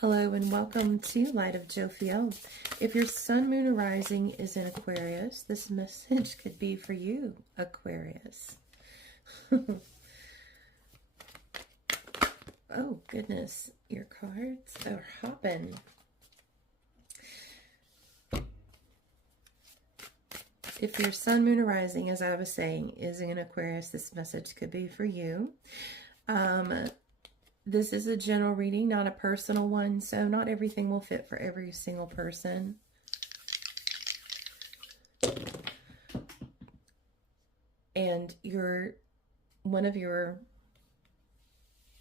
Hello and welcome to Light of Jophiel. If your sun, moon, or rising is in Aquarius, this message could be for you, Aquarius. Oh, goodness. Your cards are hopping. If your sun, moon, or rising, as I was saying, is in Aquarius, this message could be for you. This is a general reading, not a personal one, so not everything will fit for every single person. And one of your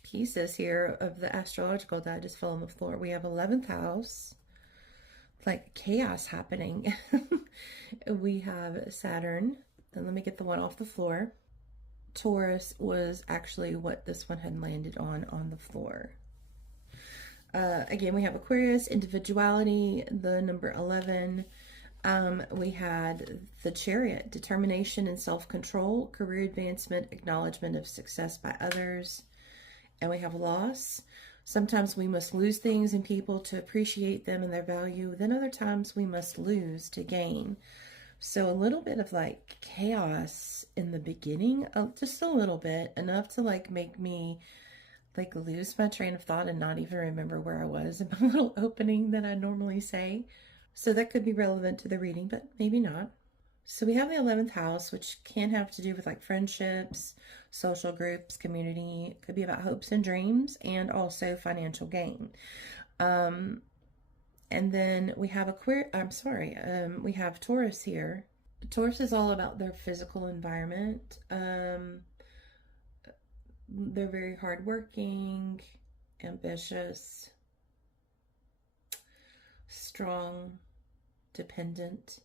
pieces here of the astrological die just fell on the floor. We have 11th house, like chaos happening. We have Saturn, and let me get the one off the floor. Taurus was actually what this one had landed on the floor. Again, we have Aquarius, individuality, the number 11. We had the Chariot, determination and self-control, career advancement, acknowledgement of success by others. And we have loss. Sometimes we must lose things and people to appreciate them and their value. Then other times we must lose to gain. So a little bit of like chaos in the beginning, just a little bit, enough to like make me like lose my train of thought and not even remember where I was in my little opening that I normally say. So that could be relevant to the reading, but maybe not. So we have the 11th house, which can have to do with like friendships, social groups, community. It could be about hopes and dreams and also financial gain. And then we have we have Taurus here. Taurus is all about their physical environment. They're very hardworking, ambitious, strong, dependent.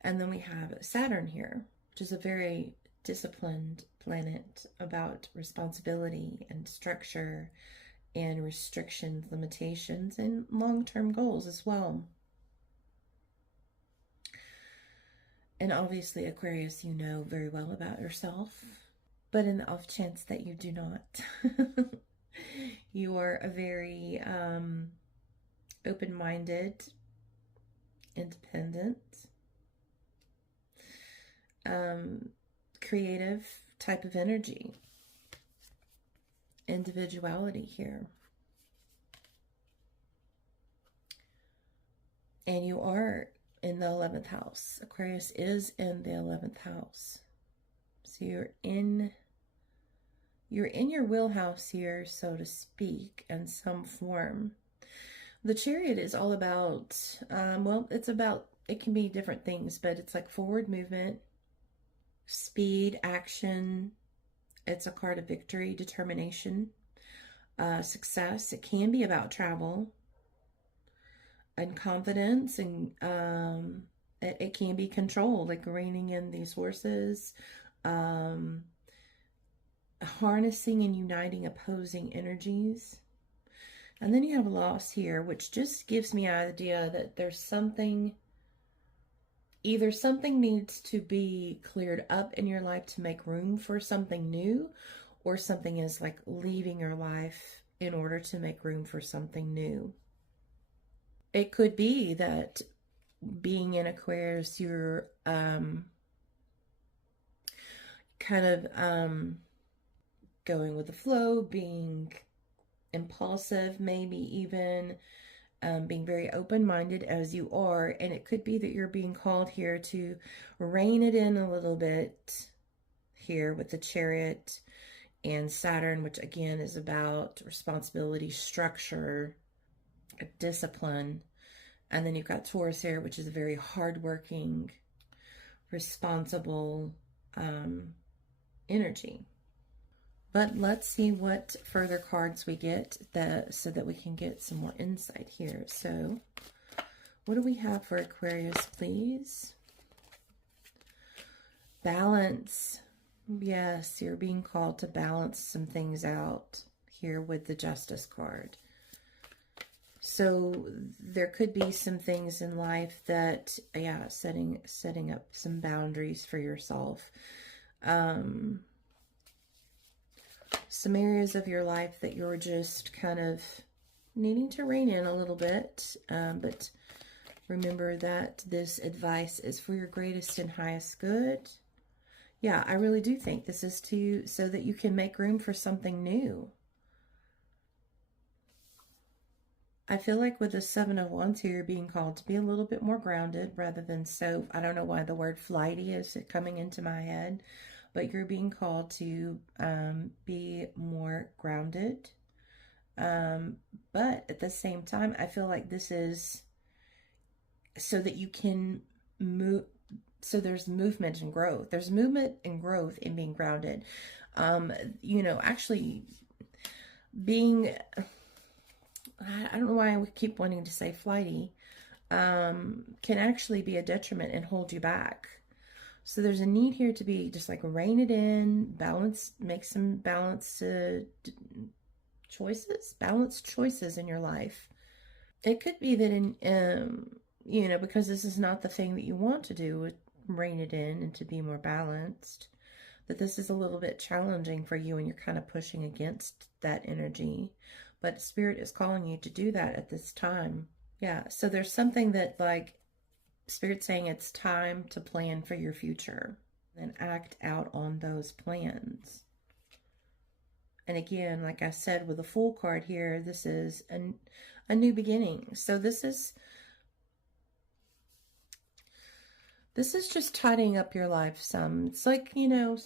And then we have Saturn here, which is a very disciplined planet about responsibility and structure and restrictions, limitations, and long-term goals as well. And obviously, Aquarius, you know very well about yourself, but in the off chance that you do not, you are a very open-minded, independent, creative type of energy. Individuality here. And you are in the 11th house. Aquarius is in the 11th house. So you're in your wheelhouse here, so to speak, in some form. The Chariot is all about, it can be different things, but it's like forward movement, speed, action. It's a card of victory, determination, success. It can be about travel and confidence, and it can be control, like reining in these horses, harnessing and uniting opposing energies. And then you have loss here, which just gives me an idea that there's something, either something needs to be cleared up in your life to make room for something new, or something is like leaving your life in order to make room for something new. It could be that being in Aquarius, you're kind of going with the flow, being impulsive, maybe even being very open-minded as you are, and it could be that you're being called here to rein it in a little bit here with the Chariot and Saturn, which again is about responsibility, structure, discipline. And then you've got Taurus here, which is a very hardworking, responsible energy. But let's see what further cards we get so that we can get some more insight here. So what do we have for Aquarius, please? Balance. Yes, you're being called to balance some things out here with the Justice card. So there could be some things in life that, yeah, setting up some boundaries for yourself. Some areas of your life that you're just kind of needing to rein in a little bit, but remember that this advice is for your greatest and highest good. Yeah, I really do think this is so that you can make room for something new. I feel like with the Seven of Wands here, you're being called to be a little bit more grounded rather than so, I don't know why the word flighty is coming into my head, but you're being called to be more grounded. But at the same time, I feel like this is so that you can move, so there's movement and growth. There's movement and growth in being grounded. You know, actually being, I don't know why I keep wanting to say flighty, can actually be a detriment and hold you back. So there's a need here to be just like rein it in, balance, make some balanced choices in your life. It could be that you know, because this is not the thing that you want to do, rein it in and to be more balanced, that this is a little bit challenging for you and you're kind of pushing against that energy. But Spirit is calling you to do that at this time. Yeah, so there's something that like Spirit's saying it's time to plan for your future and act out on those plans. And again, like I said, with the Fool card here, this is a new beginning. So this is just tidying up your life some. It's like, you know,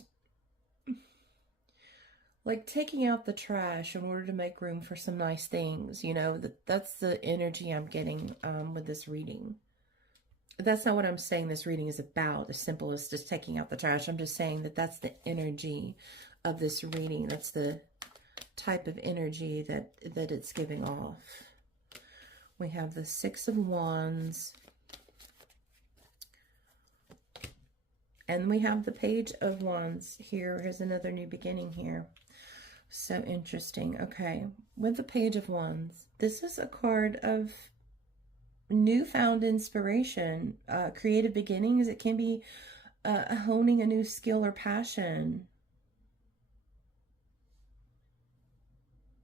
like taking out the trash in order to make room for some nice things. You know, that's the energy I'm getting with this reading. That's not what I'm saying this reading is about, as simple as just taking out the trash. I'm just saying that that's the energy of this reading. That's the type of energy that it's giving off. We have the Six of Wands. And we have the Page of Wands here. Here's another new beginning here. So interesting. Okay, with the Page of Wands, this is a card of newfound inspiration, creative beginnings. It can be honing a new skill or passion.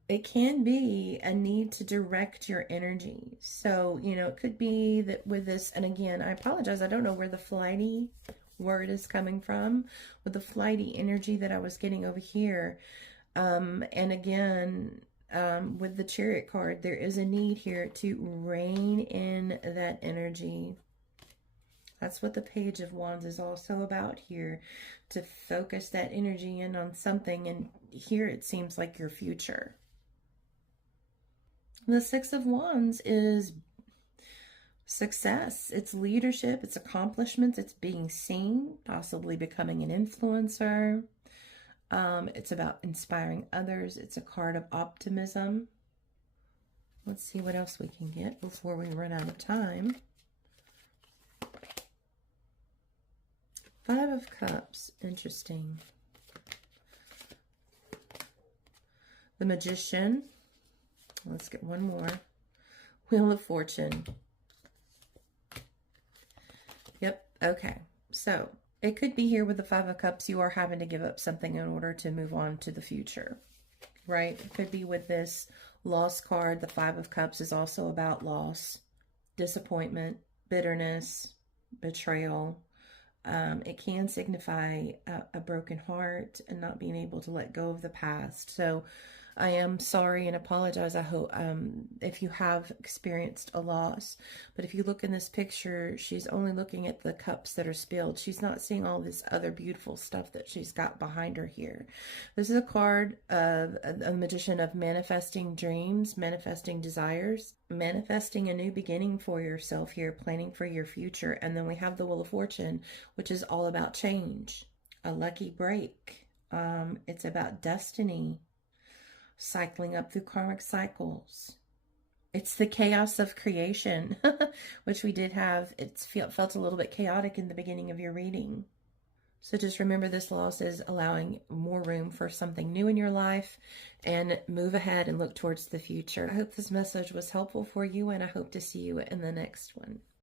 It can be a need to direct your energy. So, you know, it could be that with this, and again, I apologize, I don't know where the flighty word is coming from, with the flighty energy that I was getting over here. And again, with the Chariot card, there is a need here to rein in that energy. That's what the Page of Wands is also about here, to focus that energy in on something. And here it seems like your future. The Six of Wands is success. It's leadership, it's accomplishments, it's being seen, possibly becoming an influencer. It's about inspiring others. It's a card of optimism. Let's see what else we can get before we run out of time. Five of Cups. Interesting. The Magician. Let's get one more. Wheel of Fortune. Yep. Okay. So it could be here with the Five of Cups, you are having to give up something in order to move on to the future, right? It could be with this loss card. The Five of Cups is also about loss, disappointment, bitterness, betrayal. It can signify a broken heart and not being able to let go of the past. So I am sorry and apologize. I hope if you have experienced a loss. But if you look in this picture, she's only looking at the cups that are spilled. She's not seeing all this other beautiful stuff that she's got behind her here. This is a card of a Magician of manifesting dreams, manifesting desires, manifesting a new beginning for yourself here, planning for your future. And then we have the Wheel of Fortune, which is all about change, a lucky break. It's about destiny, cycling up through karmic cycles. It's the chaos of creation, which we did have. It felt a little bit chaotic in the beginning of your reading. So just remember, this loss is allowing more room for something new in your life, and move ahead and look towards the future. I hope this message was helpful for you, and I hope to see you in the next one.